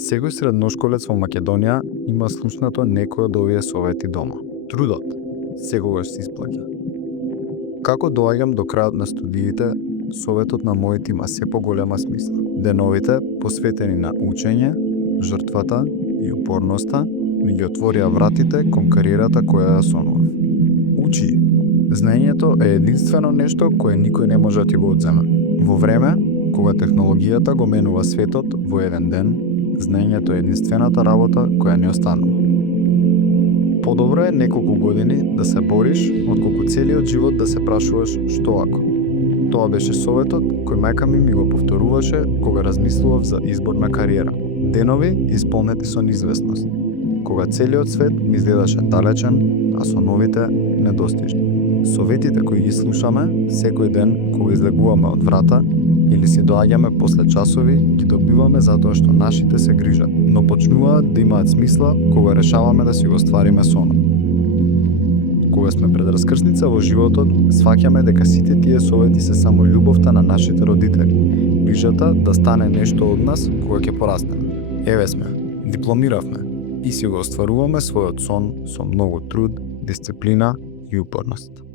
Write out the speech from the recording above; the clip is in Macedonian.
Секој средношколец во Македонија има слушнато некој од овие совети дома. Трудот секогаш се исплаќа. Како доаѓам до крајот на студиите, советот на моите има се поголема смисла. Деновите посветени на учење, жртвата и упорноста ми ги отворија вратите кон кариерата која ја сонував. Учи! Знаењето е единствено нешто кое никој не може да ти го одземе. Во време кога технологијата го менува светот во еден ден, знаењето е единствената работа која не останува. Подобро е неколку години да се бориш, отколку целиот живот да се прашуваш што ако. Тоа беше советот кој мајка ми го повторуваше кога размислував за избор на кариера. Денови исполнети со неизвестност, кога целиот свет ми изгледаше далечен, а соновите недостижни. Советите кои ги слушаме секој ден кога излегуваме од врата или си доаѓаме после часови, ги добиваме затоа што нашите се грижат, но почнуваат да имаат смисла кога решаваме да си го оствариме сонот. Кога сме пред раскрсница во животот, сваќаме дека сите тие совети се само љубовта на нашите родители, грижата да стане нешто од нас кога ќе порастеме. Еве сме, дипломиравме и си го остваруваме својот сон со многу труд, дисциплина и упорност.